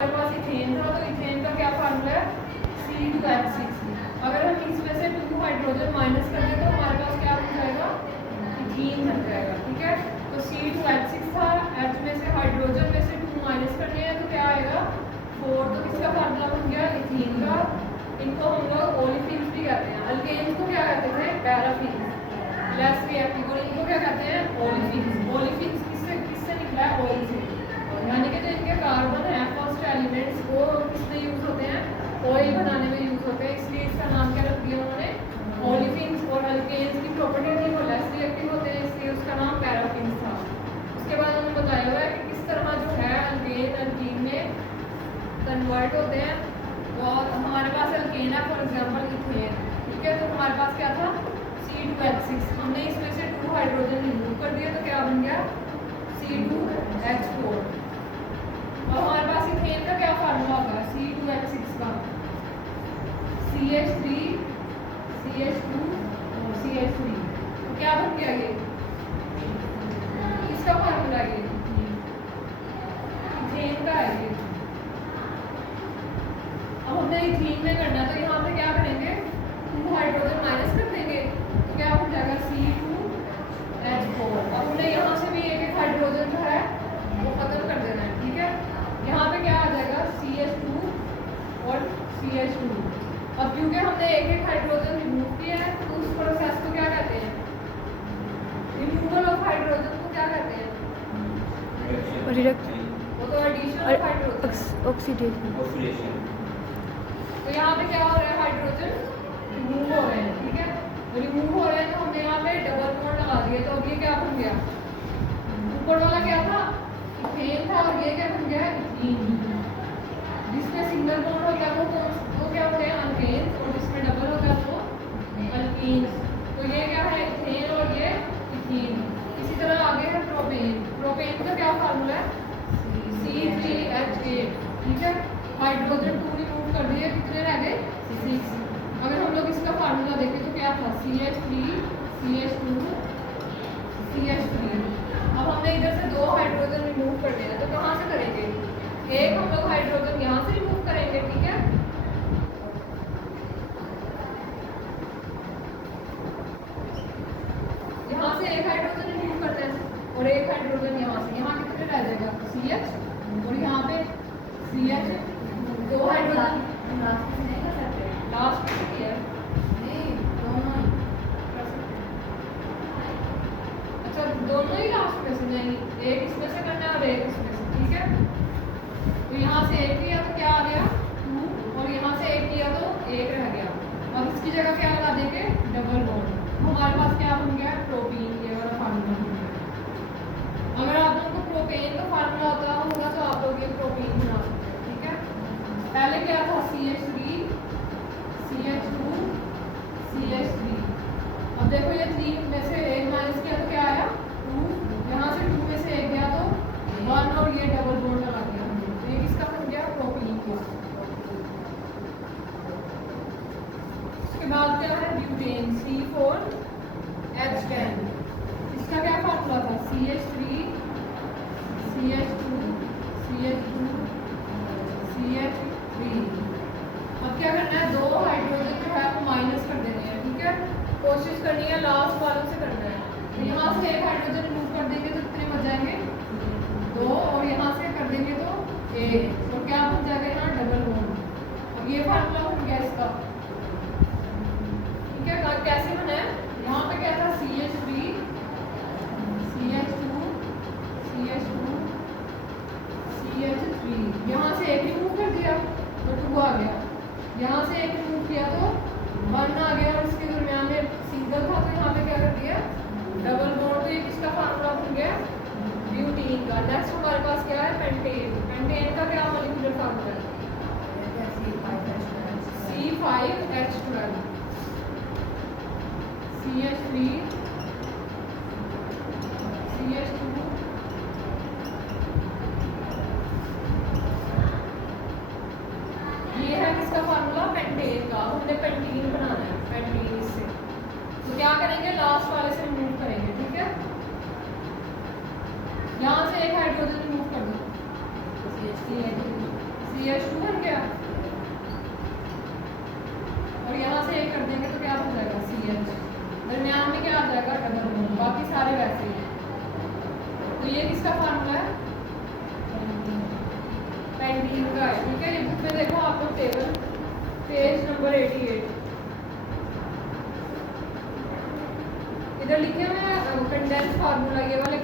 हमारे पास इथेन था, तो इथेन का क्या फार्मूला है C2H6। अगर हम इसमें से 2 हाइड्रोजन माइनस कर दें तो हमारे पास क्या बन जाएगा, इथीन बन जाएगा। ठीक है, तो C2H6 था, H में से हाइड्रोजन में से 2 माइनस करने हैं तो क्या आएगा 4। तो किसका फार्मूला बन गया, इथीन का। इनको हम लोग ओलिफिन्स भी कहते हैं। अल्केन्स को क्या कहते थे, पैराफिन्स। Less reactive. और इनको क्या कहते हैं, ओलिफिन्स। ओलिफिन्स किससे निकला है, ऑयल से। यानी कि जो इनके कार्बन है फर्स्ट एलिमेंट्स वो किसमें यूज होते हैं, ऑयल बनाने में यूज होते हैं, इसलिए इसका नाम क्या रख दिया उन्होंने, ओलिफिन्स। और अल्केन्स की प्रॉपर्टी थी वो लेस रिएक्टिव होते हैं, इसलिए उसका नाम पैराफिन्स था। उसके बाद उन्होंने बताया हुआ है कि किस तरह जो है अल्केन अल्कीन में कन्वर्ट होते हैं। और हमारे पास अल्केन है फॉर एग्जाम्पल इथेन। ठीक है, तो हमारे पास क्या था C2H6, हमने इसमें से 2 हाइड्रोजन रिमूव कर दिया तो क्या बन गया C2H4। और हमारे पास इथेन का क्या फार्मूला होगा, C2H6 का CH3 CH2 CH3। तो क्या बन गया ये, इसका फार्मूला ये इथेन का है ये। अब हमने इथीन में करना है तो यहाँ पे क्या करेंगे, 2 हाइड्रोजन माइनस कर देंगे तो क्या हो जाएगा C2H4। अब हमने यहाँ से भी एक हाइड्रोजन जो है वो खत्म कर देना है। ठीक है, यहाँ पे क्या आ जाएगा CH2 और CH2। अब क्योंकि हमने एक हाइड्रोजन रिमूव किया है तो उस प्रोसेस को क्या कहते हैं, रिमूवल ऑफ हाइड्रोजन को क्या कहते हैं, वो तो एडिशन ऑफ हाइड्रोजन, ऑक्सीडेशन। तो यहाँ पे क्या हो रहा है, हाइड्रोजन रिमूव हो रहे हैं। ठीक है, रिमूव हो रहे हैं तो हमने यहाँ पे डबल बॉन्ड लगा दिए तो अब ये क्या बन गया, ऊपर वाला क्या था इथेन था और ये क्या बन गया इथीन। जिसमें सिंगल बॉन्ड हो गया वो क्या होते हैं अल्केन्स, और जिसमें डबल हो गया वो अल्कीन्स। तो ये क्या है इथेन और ये इथीन। इसी तरह आगे है प्रोपेन। प्रोपेन का क्या फार्मूला है C3H8। ठीक है, हाइड्रोजन 2 रिमूव कर दिए, कितने रह गए 6। अगर हम लोग इसका फार्मूला देखें तो क्या था CH3 CH2 CH3। अब हमने इधर से 2 हाइड्रोजन रिमूव कर दिया तो कहाँ से करेंगे, एक हम लोग हाइड्रोजन यहाँ से रिमूव करेंगे। ठीक है, यहाँ से एक हाइड्रोजन रिमूव करते हैं और एक हाइड्रोजन यहाँ से, यहाँ कितने रह जाएगा CH और यहाँ पे CH। 2 हाइड्रोजन लास्ट में है नहीं, दोनों अच्छा दोनों ही लास्ट में से नहीं, एक इसमें से करना है और एक इसमें से। ठीक है, तो यहाँ से एक किया तो क्या आ गया 2 और यहाँ से एक किया तो 1 रह गया। अब इसकी जगह क्या लगा देंगे डबल बॉन्ड। हमारे पास क्या बन गया प्रोपीन, ये वाला फार्मूला बन गया। अगर आप लोगों को प्रोपेन का फार्मूला होता होगा तो आप लोग ये प्रोपीन बना सकते हैं। ठीक है, पहले क्या था CH3 CH2 CH3। अब देखो ये 3 में से 1 माइनस किया तो क्या आया 2, यहाँ से 2 में से 1 गया तो 1 और ये डबल बॉन्ड लगा दिया हमने, तो ये किसका बन गया प्रोपीन का। उसके बाद क्या है ब्यूटेन C4H10। इसका क्या फार्मूला था CH3 CH2 CH2 CH3। अब क्या करना है 2 हाइड्रोजन जो है वो माइनस कर देने हैं। ठीक है, कोशिश करनी है लास्ट वालों से करना है। तो यहाँ से एक हाइड्रोजन रिमूव कर देंगे तो कितने बच जाएंगे 2 और यहाँ से कर देंगे तो 1, तो क्या बन जाएगा यहाँ डबल बॉन्ड। अब ये फार्मूला बन गया इसका। ठीक है, कैसे बना है, यहाँ पे क्या था CH3 CH2 CH2 CH3। यहाँ से एक रिमूव कर दिया तो 2 आ गया, यहाँ से एक रिमूव किया तो 1 आ गया और इसके दरमियान में सिंगल था तो यहाँ पे क्या कर दिया डबल बॉन्ड। तो ये किसका फार्मूला बन गया ब्यूटीन का। नेक्स्ट हमारे पास क्या है पेंटेन। पेंटेन का क्या मॉलिक्यूलर फार्मूला है C5H12 CH3 CH2 ये है किसका फार्मूला पेंटेन का। हमने पेंटीन बनाना है, पेंटीन से तो क्या करेंगे लास्ट वाले से रिमूव करेंगे। ठीक है, यहाँ से एक हाइड्रोजन रिमूव कर दो CH2 बन गया, और यहाँ से एक कर देंगे तो क्या हो जाएगा CH, दरमियान में क्या आ जाएगा डबल बॉन्ड, बाकी सारे वैसे ही। तो ये किसका फार्मूला है, पेंटीन का है, ठीक है। ये बुक में देखो आप लोग टेबल पेज नंबर 88, इधर लिखे हुए हैं कंडेंस फार्मूला, ये वाले